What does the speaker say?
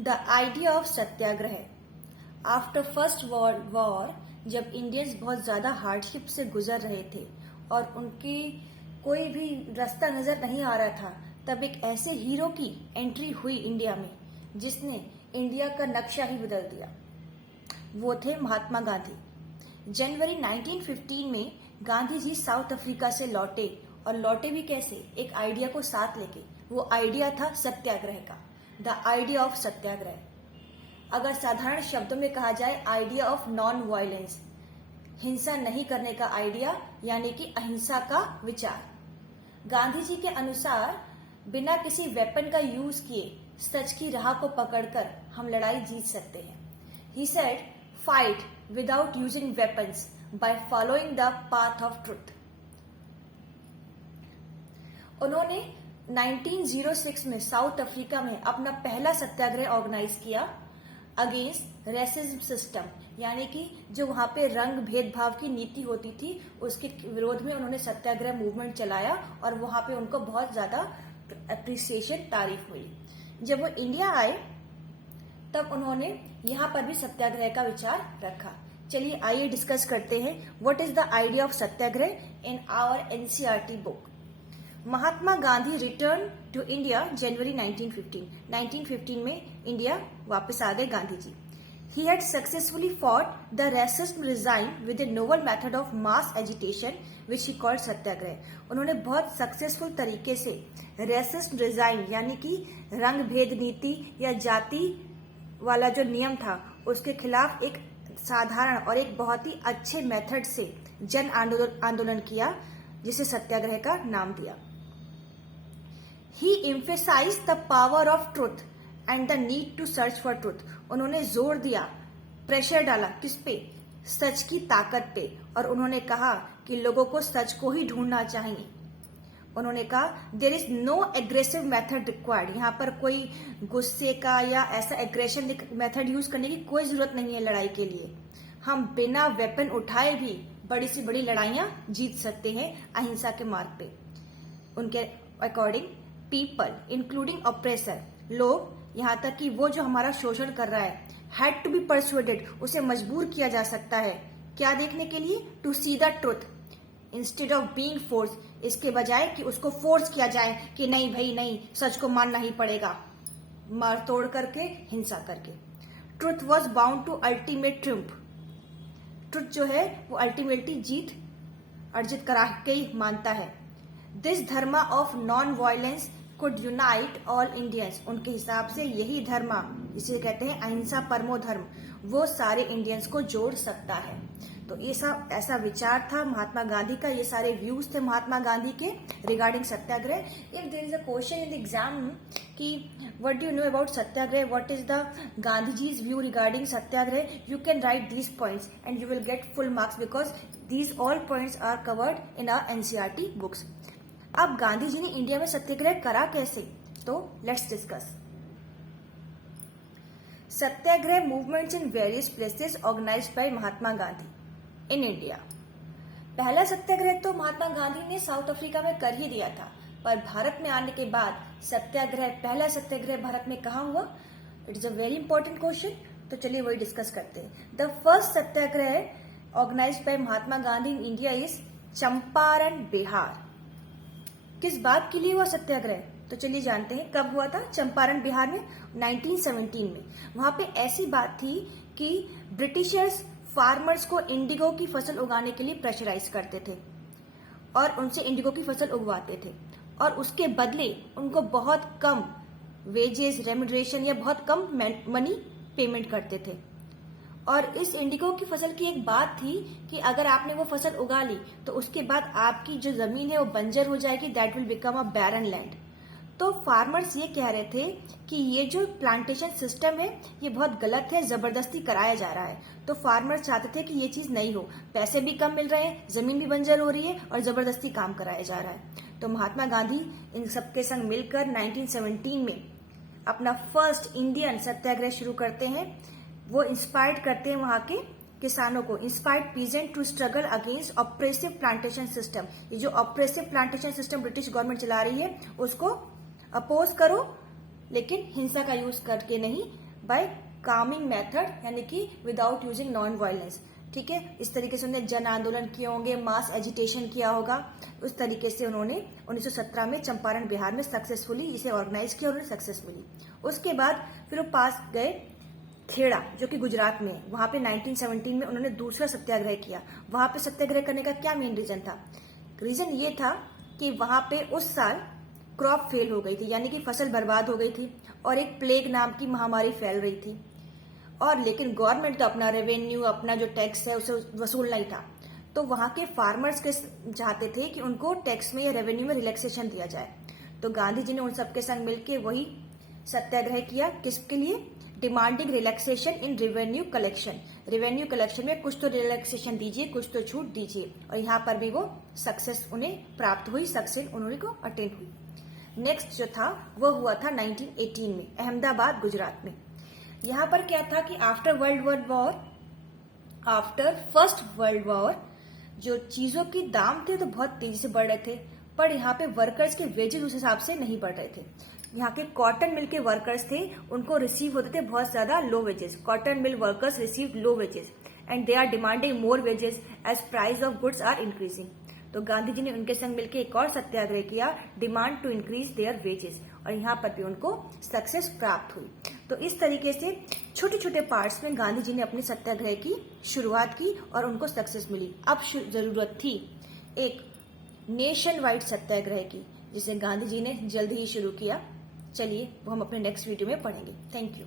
The idea of Satyagraha. After first world war जब Indians बहुत ज्यादा हार्डशिप से गुजर रहे थे और उनकी कोई भी रास्ता नजर नहीं आ रहा था, तब एक ऐसे हीरो की एंट्री हुई इंडिया में जिसने इंडिया का नक्शा ही बदल दिया। वो थे महात्मा गांधी। जनवरी 1915 में गांधी जी साउथ अफ्रीका से लौटे, और लौटे भी कैसे, एक आइडिया को साथ लेके। वो आइडिया था सत्याग्रह का, द आइडिया ऑफ सत्याग्रह। अगर साधारण शब्दों में कहा जाए, आइडिया ऑफ नॉन वायलेंस, हिंसा नहीं करने का आइडिया, यानी कि अहिंसा का विचार। गांधी जी के अनुसार बिना किसी वेपन का यूज किए सच की राह को पकड़कर हम लड़ाई जीत सकते हैं। He said, fight without using weapons by following the path of truth. उन्होंने 1906 में साउथ अफ्रीका में अपना पहला सत्याग्रह ऑर्गेनाइज किया अगेंस्ट रेसिज्म सिस्टम, यानी कि जो वहां पे रंग भेदभाव की नीति होती थी उसके विरोध में उन्होंने सत्याग्रह मूवमेंट चलाया, और वहां पे उनको बहुत ज्यादा अप्रिसिएशन, तारीफ हुई। जब वो इंडिया आए तब उन्होंने यहाँ पर भी सत्याग्रह का विचार रखा। चलिए आइए डिस्कस करते हैं what is the idea of satyagraha in our NCERT book. Mahatma Gandhi return to India January 1915। 1915 में इंडिया वापस आ गए Gandhi ji. He had successfully fought the racist regime with a novel method of mass agitation which he called सत्याग्रह। उन्होंने बहुत successful तरीके से resist regime, यानी कि रंग भेद नीति या जाति वाला जो नियम था उसके खिलाफ एक साधारण और एक बहुत ही अच्छे मेथड से जन आंदोलन किया, जिसे सत्याग्रह का नाम दिया। He emphasized the power of truth and the need to search for truth। उन्होंने जोर दिया, प्रेशर डाला किस पे, सच की ताकत पे, और उन्होंने कहा कि लोगों को सच को ही ढूंढना चाहिए। उन्होंने कहा there is no aggressive method required. यहाँ पर कोई गुस्से का या ऐसा एग्रेशन मेथड यूज करने की कोई जरूरत नहीं है लड़ाई के लिए। हम बिना वेपन उठाए भी बड़ी से बड़ी लड़ाइयां जीत सकते हैं अहिंसा के मार्ग पे। उनके अकॉर्डिंग पीपल इंक्लूडिंग ऑप्रेसर, लोग, यहाँ तक कि वो जो हमारा शोषण कर रहा है, हैड टू बी परसुएडेड, उसे मजबूर किया जा सकता है क्या देखने के लिए, to see the truth instead of being force, इसके बजाय कि उसको फोर्स किया जाए कि नहीं भाई नहीं, सच को मानना ही पड़ेगा, मार तोड़ करके, हिंसा करके। Truth was bound to ultimate triumph. Truth जो है वो अल्टीमेटली जीत अर्जित करा के ही मानता है। This Dharma of non violence could unite all Indians. उनके हिसाब से यही धर्म, जिसे कहते हैं अहिंसा परमो धर्म, वो सारे इंडियंस को जोड़ सकता है। तो ये सब ऐसा विचार था महात्मा गांधी का, ये सारे व्यूज थे महात्मा गांधी के regarding satyagraha. If there is a question in the exam कि what do you know about satyagraha, what is the Gandhiji's view regarding satyagraha, you can write these points and you will get full marks because these all points are covered in our NCERT books. अब गांधी जी ने India में सत्याग्रह करा कैसे, तो let's discuss. Satyagraha movements in various places organised by Mahatma Gandhi in India. पहला सत्याग्रह तो महात्मा गांधी ने south Africa में कर ही दिया था, पर भारत में आने के बाद सत्याग्रह, पहला सत्याग्रह भारत में कहाँ हुआ, it is a very important question. तो चलिए वही डिस्कस करते हैं। The first satyagraha organised by Mahatma Gandhi in India is Champaran, Bihar. किस बात के लिए हुआ सत्याग्रह, तो चलिए जानते हैं कब हुआ था। चंपारण, बिहार में 1917 में। वहां पे ऐसी बात थी कि ब्रिटिशर्स फार्मर्स को इंडिगो की फसल उगाने के लिए प्रेशराइज करते थे और उनसे इंडिगो की फसल उगवाते थे, और उसके बदले उनको बहुत कम वेजेस, रेम्यूनरेशन या बहुत कम मनी पेमेंट करते थे। और इस इंडिगो की फसल की एक बात थी कि अगर आपने वो फसल उगा ली तो उसके बाद आपकी जो जमीन है वो बंजर हो जाएगी, that will become a barren land. तो फार्मर्स ये कह रहे थे कि ये जो प्लांटेशन सिस्टम है ये बहुत गलत है, जबरदस्ती कराया जा रहा है। तो फार्मर्स चाहते थे कि ये चीज नहीं हो, पैसे भी कम मिल रहे हैं, जमीन भी बंजर हो रही है और जबरदस्ती काम कराया जा रहा है। तो महात्मा गांधी इन सबके संग मिलकर 1917 में अपना फर्स्ट इंडियन सत्याग्रह शुरू करते हैं। वो इंस्पायर्ड करते हैं वहां के किसानों को, inspired peasant to struggle against oppressive plantation system. ये जो oppressive plantation system British government चला रही है उसको अपोज करो, लेकिन हिंसा का यूज करके नहीं, बाय कामिंग मेथड, यानी कि विदाउट यूजिंग नॉन वायलेंस। ठीक है, इस तरीके से उन्होंने जन आंदोलन किए होंगे, मास एजिटेशन किया होगा। उस तरीके से उन्होंने 1917 में चंपारण बिहार में सक्सेसफुली इसे ऑर्गेनाइज किया और उन्हें सक्सेस मिली। उसके बाद फिर वो पास गए खेड़ा, जो कि गुजरात में है। वहां पे 1917 में उन्होंने दूसरा सत्याग्रह किया। वहां पे सत्याग्रह करने का क्या मेन रीजन था? रीजन ये था कि वहां पे उस साल क्रॉप फेल हो गई थी, यानी कि फसल बर्बाद हो गई थी और एक प्लेग नाम की महामारी फैल रही थी। और लेकिन गवर्नमेंट तो अपना रेवेन्यू, अपना जो टैक्स है उसे वसूलना ही था। तो वहां के फार्मर्स के चाहते थे कि उनको टैक्स में या रेवेन्यू में रिलैक्सेशन दिया जाए। तो गांधी जी ने उन सबके संग मिलकर वही सत्याग्रह किया। किसके लिए? Demanding relaxation in revenue collection. Revenue collection में कुछ तो रिलैक्सेशन दीजिए, कुछ तो छूट दीजिए। और यहाँ पर भी वो सक्सेस उन्हें प्राप्त हुई, सक्सेस उन्होंने को अटेंड हुई। नेक्स्ट जो था वो हुआ था 1918 में अहमदाबाद, गुजरात में। यहाँ पर क्या था कि आफ्टर फर्स्ट वर्ल्ड वॉर जो चीजों की दाम थे तो बहुत तेजी से बढ़ रहे थे, पर यहाँ पे वर्कर्स के वेजेस उस हिसाब से नहीं बढ़ रहे थे। यहाँ के कॉटन मिल के वर्कर्स थे, उनको रिसीव होते थे बहुत ज्यादा low wages. Cotton mill workers receive low wages and they are demanding more wages as price of goods are increasing. तो गांधी जी ने उनके संग मिलकर एक और सत्याग्रह किया, demand to increase their wages, और यहाँ पर भी उनको सक्सेस प्राप्त हुई। तो इस तरीके से छोटे छोटे पार्ट्स में गांधी जी ने अपने सत्याग्रह की शुरुआत की और उनको सक्सेस मिली। अब जरूरत थी एक नेशन वाइड सत्याग्रह की, जिसे गांधी जी ने जल्द ही शुरू किया। चलिए वो हम अपने नेक्स्ट वीडियो में पढ़ेंगे। Thank you.